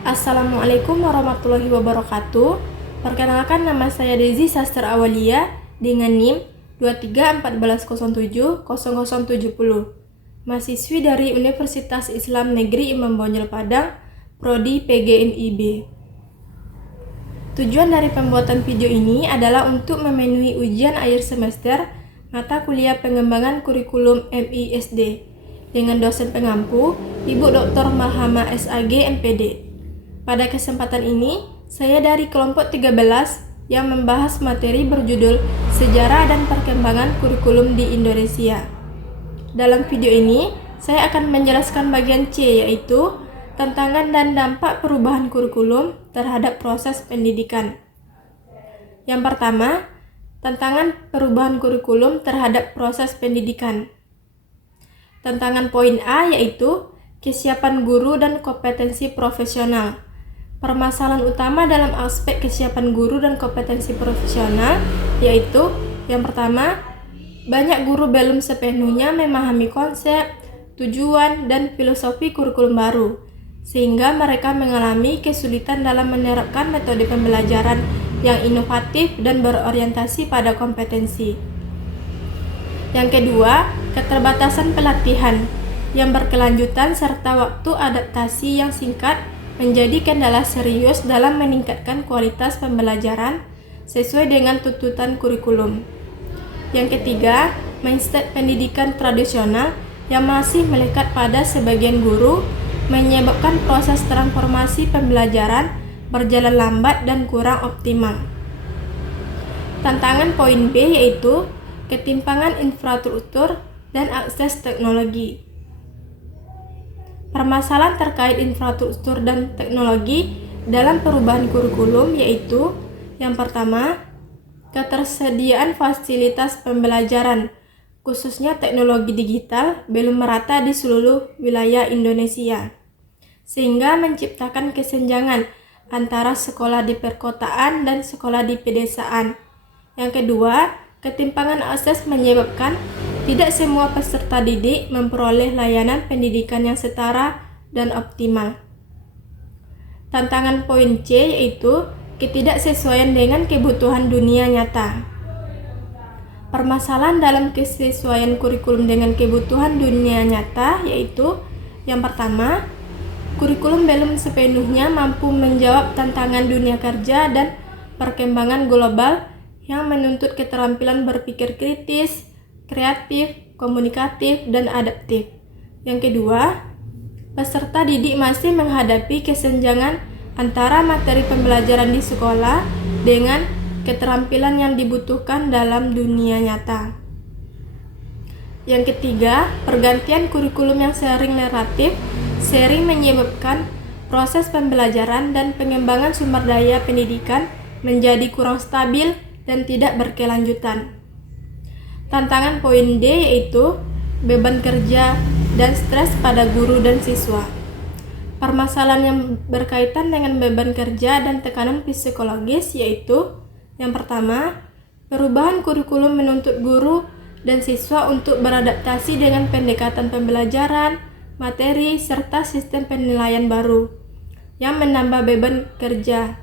Assalamualaikum warahmatullahi wabarakatuh. Perkenalkan, nama saya Dezi Sastra Awalia dengan NIM 2314070070. Mahasiswi dari Universitas Islam Negeri Imam Bonjol Padang, Prodi PGNIB. Tujuan dari pembuatan video ini adalah untuk memenuhi ujian akhir semester mata kuliah pengembangan kurikulum MISD dengan dosen pengampu Ibu Dr. Malhama SAG MPD. Pada kesempatan ini, saya dari kelompok 13 yang membahas materi berjudul Sejarah dan Perkembangan Kurikulum di Indonesia. Dalam video ini, saya akan menjelaskan bagian C, yaitu tantangan dan dampak perubahan kurikulum terhadap proses pendidikan. Yang pertama, tantangan perubahan kurikulum terhadap proses pendidikan. Tantangan poin A yaitu kesiapan guru dan kompetensi profesional. Permasalahan utama dalam aspek kesiapan guru dan kompetensi profesional yaitu yang pertama, banyak guru belum sepenuhnya memahami konsep, tujuan, dan filosofi kurikulum baru, sehingga mereka mengalami kesulitan dalam menerapkan metode pembelajaran yang inovatif dan berorientasi pada kompetensi. Yang kedua, keterbatasan pelatihan yang berkelanjutan serta waktu adaptasi yang singkat menjadi kendala serius dalam meningkatkan kualitas pembelajaran sesuai dengan tuntutan kurikulum. Yang ketiga, mindset pendidikan tradisional yang masih melekat pada sebagian guru menyebabkan proses transformasi pembelajaran berjalan lambat dan kurang optimal. Tantangan poin B yaitu ketimpangan infrastruktur dan akses teknologi. Permasalahan terkait infrastruktur dan teknologi dalam perubahan kurikulum yaitu yang pertama, ketersediaan fasilitas pembelajaran, khususnya teknologi digital, belum merata di seluruh wilayah Indonesia, sehingga menciptakan kesenjangan antara sekolah di perkotaan dan sekolah di pedesaan. Yang kedua, ketimpangan akses menyebabkan tidak semua peserta didik memperoleh layanan pendidikan yang setara dan optimal. Tantangan poin C yaitu ketidaksesuaian dengan kebutuhan dunia nyata. Permasalahan dalam kesesuaian kurikulum dengan kebutuhan dunia nyata yaitu yang pertama, kurikulum belum sepenuhnya mampu menjawab tantangan dunia kerja dan perkembangan global yang menuntut keterampilan berpikir kritis, kreatif, komunikatif, dan adaptif. Yang kedua, peserta didik masih menghadapi kesenjangan antara materi pembelajaran di sekolah dengan keterampilan yang dibutuhkan dalam dunia nyata. Yang ketiga, pergantian kurikulum yang sering menyebabkan proses pembelajaran dan pengembangan sumber daya pendidikan menjadi kurang stabil dan tidak berkelanjutan. Tantangan poin D yaitu beban kerja dan stres pada guru dan siswa. Permasalahan yang berkaitan dengan beban kerja dan tekanan psikologis yaitu yang pertama, perubahan kurikulum menuntut guru dan siswa untuk beradaptasi dengan pendekatan pembelajaran, materi, serta sistem penilaian baru yang menambah beban kerja.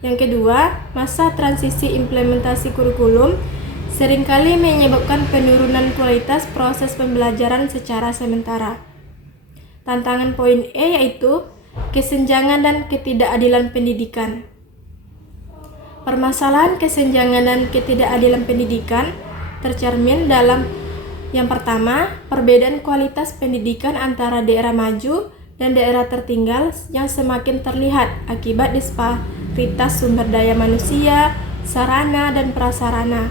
Yang kedua, masa transisi implementasi kurikulum seringkali menyebabkan penurunan kualitas proses pembelajaran secara sementara. Tantangan poin E yaitu kesenjangan dan ketidakadilan pendidikan. Permasalahan kesenjangan dan ketidakadilan pendidikan tercermin dalam yang pertama, perbedaan kualitas pendidikan antara daerah maju dan daerah tertinggal yang semakin terlihat akibat disparitas sumber daya manusia, sarana, dan prasarana.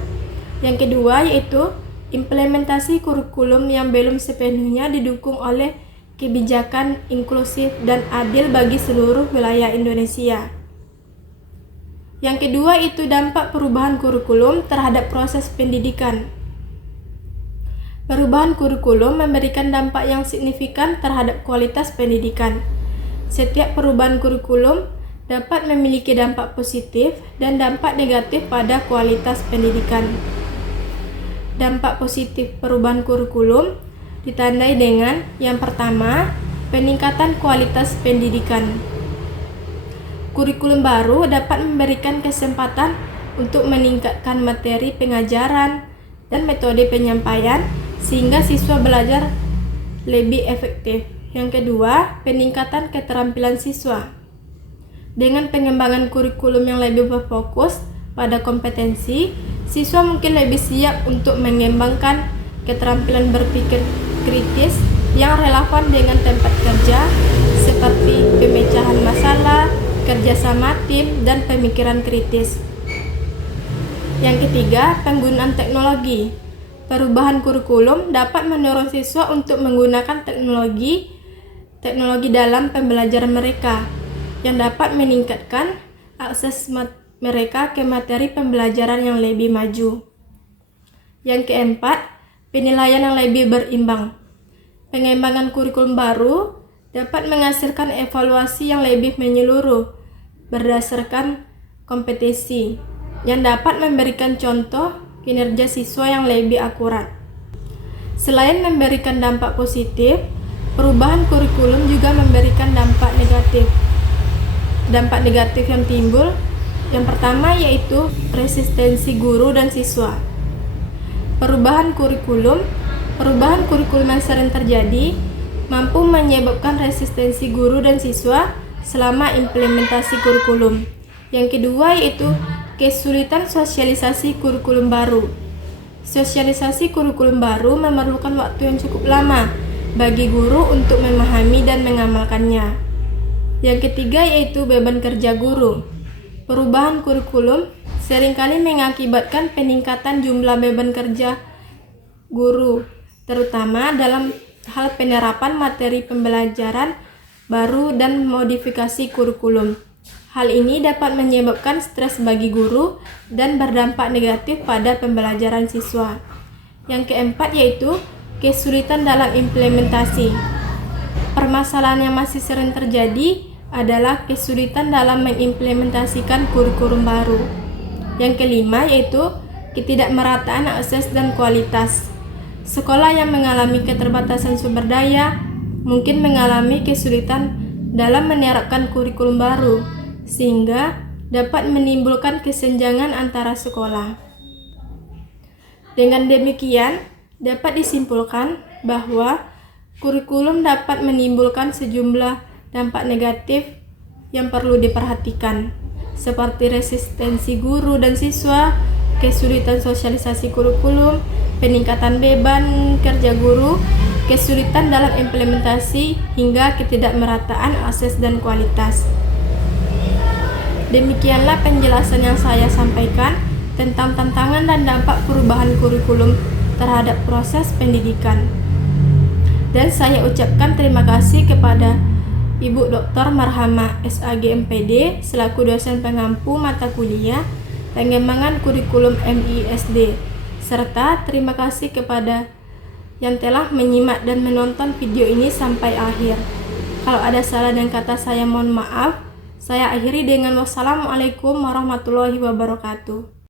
Yang kedua yaitu implementasi kurikulum yang belum sepenuhnya didukung oleh kebijakan inklusif dan adil bagi seluruh wilayah Indonesia. Yang kedua itu dampak perubahan kurikulum terhadap proses pendidikan. Perubahan kurikulum memberikan dampak yang signifikan terhadap kualitas pendidikan. Setiap perubahan kurikulum dapat memiliki dampak positif dan dampak negatif pada kualitas pendidikan. Dampak positif perubahan kurikulum ditandai dengan yang pertama, peningkatan kualitas pendidikan. Kurikulum baru dapat memberikan kesempatan untuk meningkatkan materi pengajaran dan metode penyampaian sehingga siswa belajar lebih efektif. Yang kedua, peningkatan keterampilan siswa. Dengan pengembangan kurikulum yang lebih berfokus pada kompetensi, siswa mungkin lebih siap untuk mengembangkan keterampilan berpikir kritis yang relevan dengan tempat kerja seperti pemecahan masalah, kerjasama tim, dan pemikiran kritis. Yang ketiga, penggunaan teknologi. Perubahan kurikulum dapat mendorong siswa untuk menggunakan teknologi dalam pembelajaran mereka, yang dapat meningkatkan akses mereka ke materi pembelajaran yang lebih maju. Yang keempat, penilaian yang lebih berimbang. Pengembangan kurikulum baru dapat menghasilkan evaluasi yang lebih menyeluruh berdasarkan kompetensi, yang dapat memberikan contoh kinerja siswa yang lebih akurat. Selain memberikan dampak positif, perubahan kurikulum juga memberikan dampak negatif. Dampak negatif yang timbul, yang pertama yaitu resistensi guru dan siswa. Perubahan kurikulum yang sering terjadi mampu menyebabkan resistensi guru dan siswa selama implementasi kurikulum. Yang kedua yaitu kesulitan sosialisasi kurikulum baru. Sosialisasi kurikulum baru memerlukan waktu yang cukup lama bagi guru untuk memahami dan mengamalkannya. Yang ketiga yaitu beban kerja guru. Perubahan kurikulum seringkali mengakibatkan peningkatan jumlah beban kerja guru, terutama dalam hal penerapan materi pembelajaran baru dan modifikasi kurikulum. Hal ini dapat menyebabkan stres bagi guru dan berdampak negatif pada pembelajaran siswa. Yang keempat yaitu kesulitan dalam implementasi. Permasalahan yang masih sering terjadi adalah kesulitan dalam mengimplementasikan kurikulum baru. Yang kelima yaitu ketidakmerataan akses dan kualitas. Sekolah yang mengalami keterbatasan sumber daya mungkin mengalami kesulitan dalam menerapkan kurikulum baru, sehingga dapat menimbulkan kesenjangan antara sekolah. Dengan demikian, dapat disimpulkan bahwa kurikulum dapat menimbulkan sejumlah dampak negatif yang perlu diperhatikan, seperti resistensi guru dan siswa, kesulitan sosialisasi kurikulum, peningkatan beban kerja guru, kesulitan dalam implementasi, hingga ketidakmerataan akses dan kualitas. Demikianlah penjelasan yang saya sampaikan tentang tantangan dan dampak perubahan kurikulum terhadap proses pendidikan. Dan saya ucapkan terima kasih kepada Ibu Dr. Marhama SAG MPD selaku dosen pengampu mata kuliah pengembangan kurikulum MISD, serta terima kasih kepada yang telah menyimak dan menonton video ini sampai akhir. Kalau ada salah dan kata saya mohon maaf. Saya akhiri dengan wassalamualaikum warahmatullahi wabarakatuh.